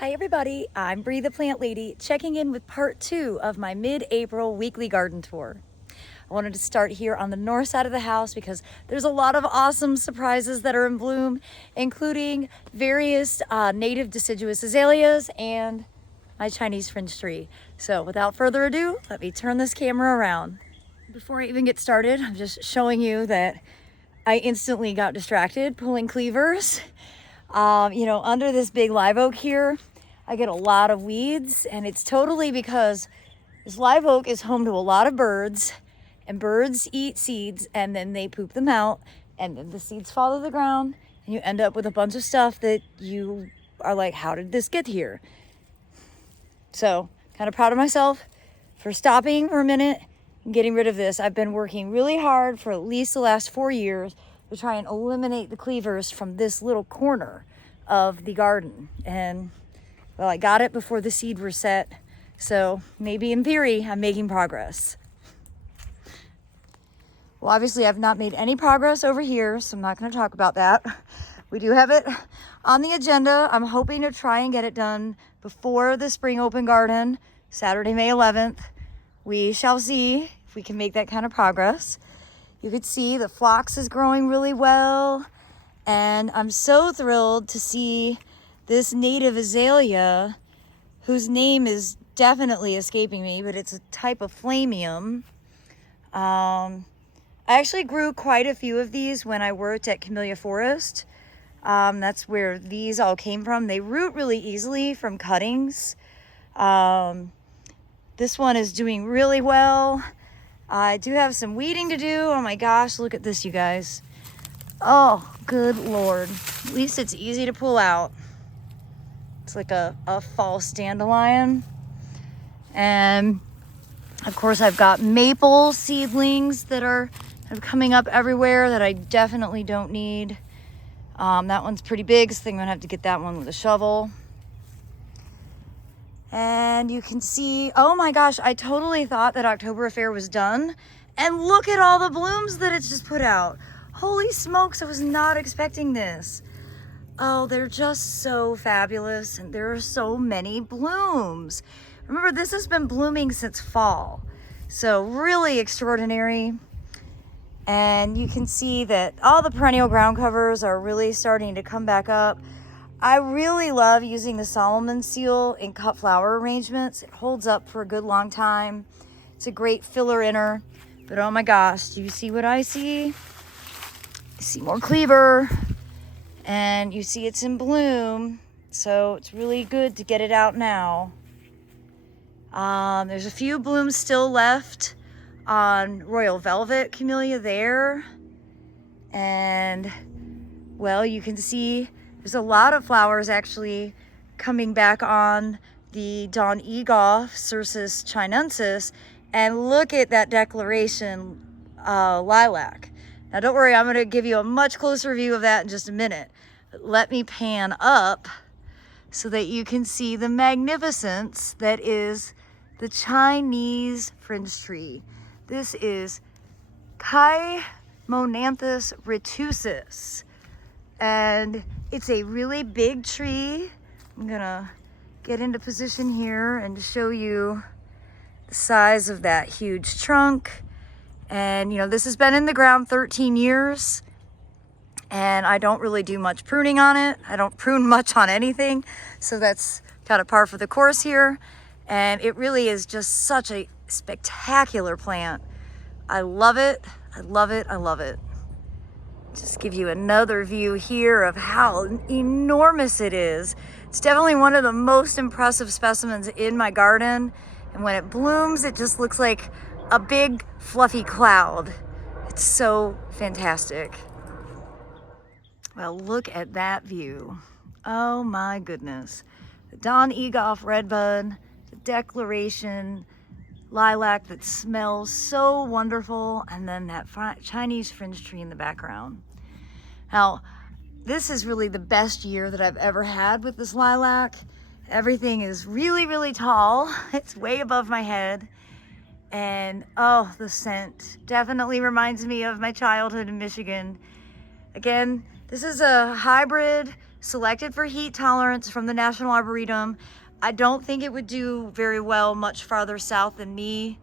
Hi everybody, I'm Bree the Plant Lady, checking in with part 2 of my mid-April weekly garden tour. I wanted to start here on the north side of the house because there's a lot of awesome surprises that are in bloom, including various native deciduous azaleas and my Chinese fringe tree. So without further ado, let me turn this camera around. Before I even get started, I'm just showing you that I instantly got distracted pulling cleavers. Under this big live oak here, I get a lot of weeds, and it's totally because this live oak is home to a lot of birds, and birds eat seeds and then they poop them out, and then the seeds fall to the ground, and you end up with a bunch of stuff that you are like, how did this get here? So, kind of proud of myself for stopping for a minute and getting rid of this. I've been working really hard for at least the last 4 years to try and eliminate the cleavers from this little corner of the garden. And well, I got it before the seed were set. So maybe in theory, I'm making progress. Well, obviously I've not made any progress over here, so I'm not gonna talk about that. We do have it on the agenda. I'm hoping to try and get it done before the spring open garden, Saturday, May 11th. We shall see if we can make that kind of progress. You could see the phlox is growing really well, and I'm so thrilled to see this native azalea, whose name is definitely escaping me, but it's a type of flamium. I actually grew quite a few of these when I worked at Camellia Forest. That's where these all came from. They root really easily from cuttings. This one is doing really well. I do have some weeding to do. Oh my gosh, look at this, you guys. Oh, good Lord. At least it's easy to pull out. It's like a false dandelion. And of course I've got maple seedlings that are coming up everywhere that I definitely don't need. That one's pretty big, so I think I'm gonna have to get that one with a shovel. And you can see, oh my gosh, I totally thought that October Affair was done. And look at all the blooms that it's just put out. Holy smokes, I was not expecting this. Oh, they're just so fabulous, and there are so many blooms. Remember, this has been blooming since fall. So really extraordinary. And you can see that all the perennial ground covers are really starting to come back up. I really love using the Solomon seal in cut flower arrangements. It holds up for a good long time. It's a great filler inner. But oh my gosh, do you see what I see? You see more cleaver, and you see it's in bloom. So it's really good to get it out now. There's a few blooms still left on Royal Velvet Camellia there. And well, you can see there's a lot of flowers actually coming back on the Don Egoff Cercis chinensis. And look at that declaration lilac. Now don't worry, I'm going to give you a much closer view of that in just a minute. But let me pan up so that you can see the magnificence that is the Chinese fringe tree. This is Chimonanthus retusus. And it's a really big tree. I'm gonna get into position here and show you the size of that huge trunk. And this has been in the ground 13 years, and I don't really do much pruning on it. I don't prune much on anything, so that's kind of par for the course here. And it really is just such a spectacular plant. I love it. I love it. I love it. Just give you another view here of how enormous it is. It's definitely one of the most impressive specimens in my garden. And when it blooms, it just looks like a big fluffy cloud. It's so fantastic. Well, look at that view. Oh my goodness. The Don Egoff redbud, the declaration lilac that smells so wonderful, and then that Chinese fringe tree in the background. Now, this is really the best year that I've ever had with this lilac. Everything is really, really tall. It's way above my head. And oh, the scent definitely reminds me of my childhood in Michigan. Again, this is a hybrid selected for heat tolerance from the National Arboretum. I don't think it would do very well much farther south than me,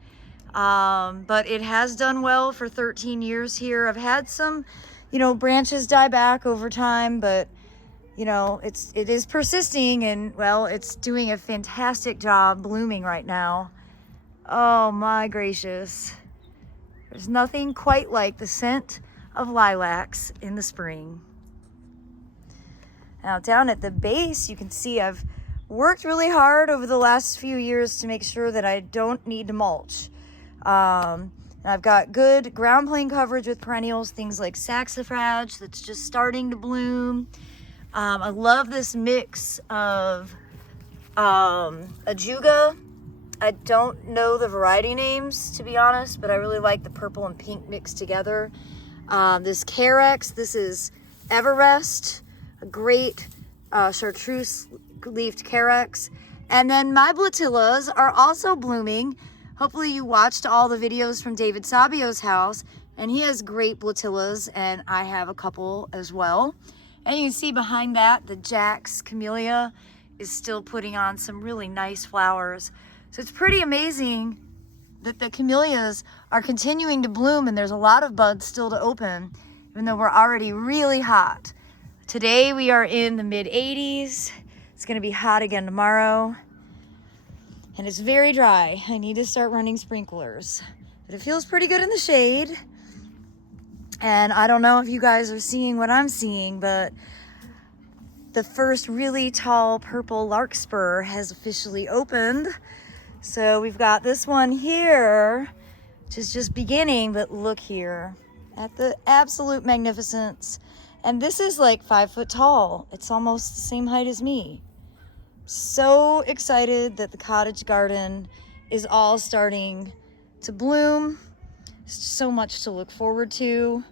but it has done well for 13 years here. I've had some, you know, branches die back over time, but you know, it is persisting, and well, it's doing a fantastic job blooming right now. Oh my gracious. There's nothing quite like the scent of lilacs in the spring. Now down at the base, you can see I've worked really hard over the last few years to make sure that I don't need to mulch. And I've got good ground plane coverage with perennials, things like saxifrage that's just starting to bloom. I love this mix of ajuga. I don't know the variety names, to be honest, but I really like the purple and pink mixed together. This carex, this is Everest, a great chartreuse-leafed carex. And then my blattillas are also blooming. Hopefully you watched all the videos from David Sabio's house, and he has great blattillas, and I have a couple as well. And you can see behind that, the Jack's camellia is still putting on some really nice flowers. So it's pretty amazing that the camellias are continuing to bloom, and there's a lot of buds still to open, even though we're already really hot. Today we are in the mid 80s. It's gonna be hot again tomorrow. And it's very dry. I need to start running sprinklers. But it feels pretty good in the shade. And I don't know if you guys are seeing what I'm seeing, but the first really tall purple larkspur has officially opened. So we've got this one here, which is just beginning, but look here at the absolute magnificence. And this is like 5 foot tall. It's almost the same height as me. So excited that the cottage garden is all starting to bloom. There's so much to look forward to.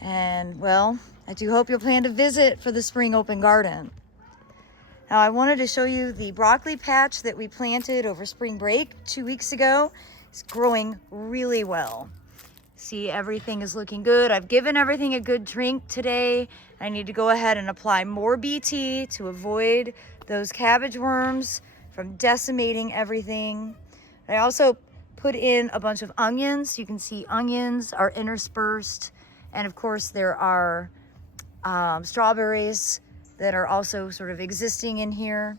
And well, I do hope you'll plan to visit for the spring open garden. Now I wanted to show you the broccoli patch that we planted over spring break 2 weeks ago. It's growing really well. See, everything is looking good. I've given everything a good drink today. I need to go ahead and apply more BT to avoid those cabbage worms from decimating everything. I also put in a bunch of onions. You can see onions are interspersed. And of course there are strawberries that are also sort of existing in here.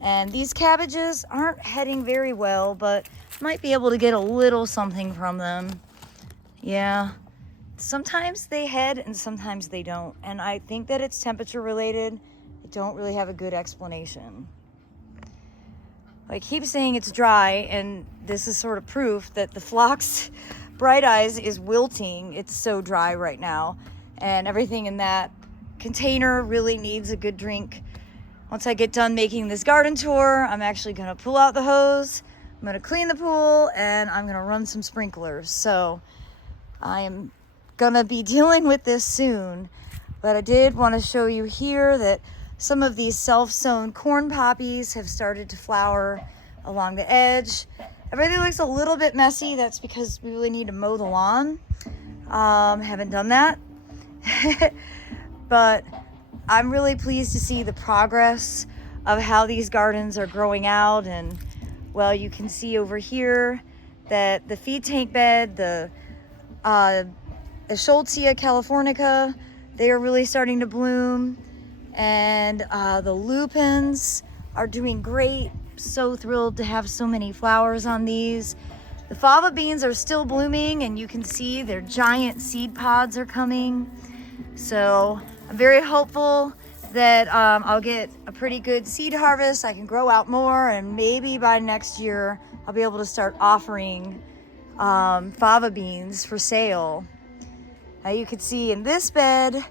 And these cabbages aren't heading very well, but might be able to get a little something from them. Yeah, sometimes they head and sometimes they don't. And I think that it's temperature related. I don't really have a good explanation. I keep saying it's dry, and this is sort of proof that the phlox Bright Eyes is wilting. It's so dry right now. And everything in that container really needs a good drink. Once I get done making this garden tour, I'm actually gonna pull out the hose, I'm gonna clean the pool, and I'm gonna run some sprinklers. So I am gonna be dealing with this soon, but I did want to show you here that some of these self-sown corn poppies have started to flower along the edge. Everything looks a little bit messy. That's because we really need to mow the lawn. Haven't done that. But I'm really pleased to see the progress of how these gardens are growing out. And well, you can see over here that the feed tank bed, the Eschscholzia californica, they are really starting to bloom. And the lupins are doing great. So thrilled to have so many flowers on these. The fava beans are still blooming, and you can see their giant seed pods are coming. So I'm very hopeful that I'll get a pretty good seed harvest. I can grow out more, and maybe by next year I'll be able to start offering fava beans for sale. Now you can see in this bed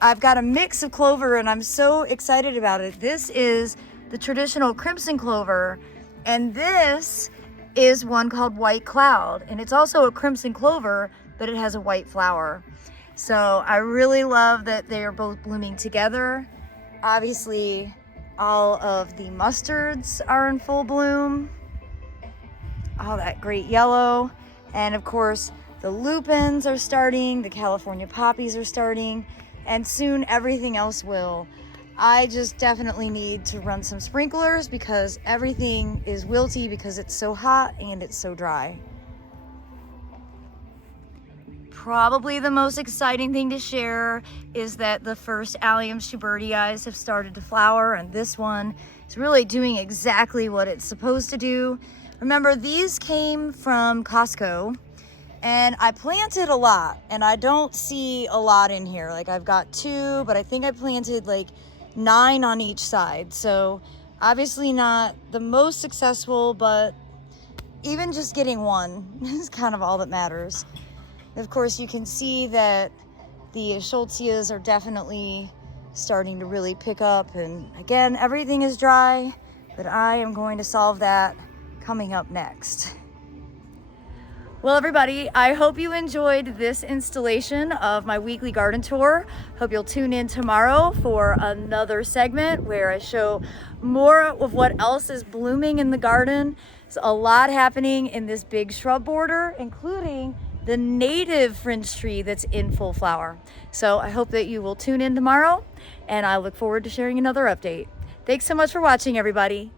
I've got a mix of clover, and I'm so excited about it. This is the traditional crimson clover, and this is one called White Cloud, and it's also a crimson clover, but it has a white flower. So I really love that they are both blooming together. Obviously, all of the mustards are in full bloom. All that great yellow. And of course, the lupins are starting, the California poppies are starting, and soon everything else will. I just definitely need to run some sprinklers because everything is wilty because it's so hot and it's so dry. Probably the most exciting thing to share is that the first Allium schubertii have started to flower, and this one is really doing exactly what it's supposed to do. Remember, these came from Costco, and I planted a lot, and I don't see a lot in here. Like, I've got 2, but I think I planted like 9 on each side. So obviously not the most successful, but even just getting 1 is kind of all that matters. Of course, you can see that the Schultzias are definitely starting to really pick up. And again, everything is dry, but I am going to solve that coming up next. Well, everybody, I hope you enjoyed this installation of my weekly garden tour. Hope you'll tune in tomorrow for another segment where I show more of what else is blooming in the garden. There's a lot happening in this big shrub border, including the native fringe tree that's in full flower. So I hope that you will tune in tomorrow, and I look forward to sharing another update. Thanks so much for watching, everybody.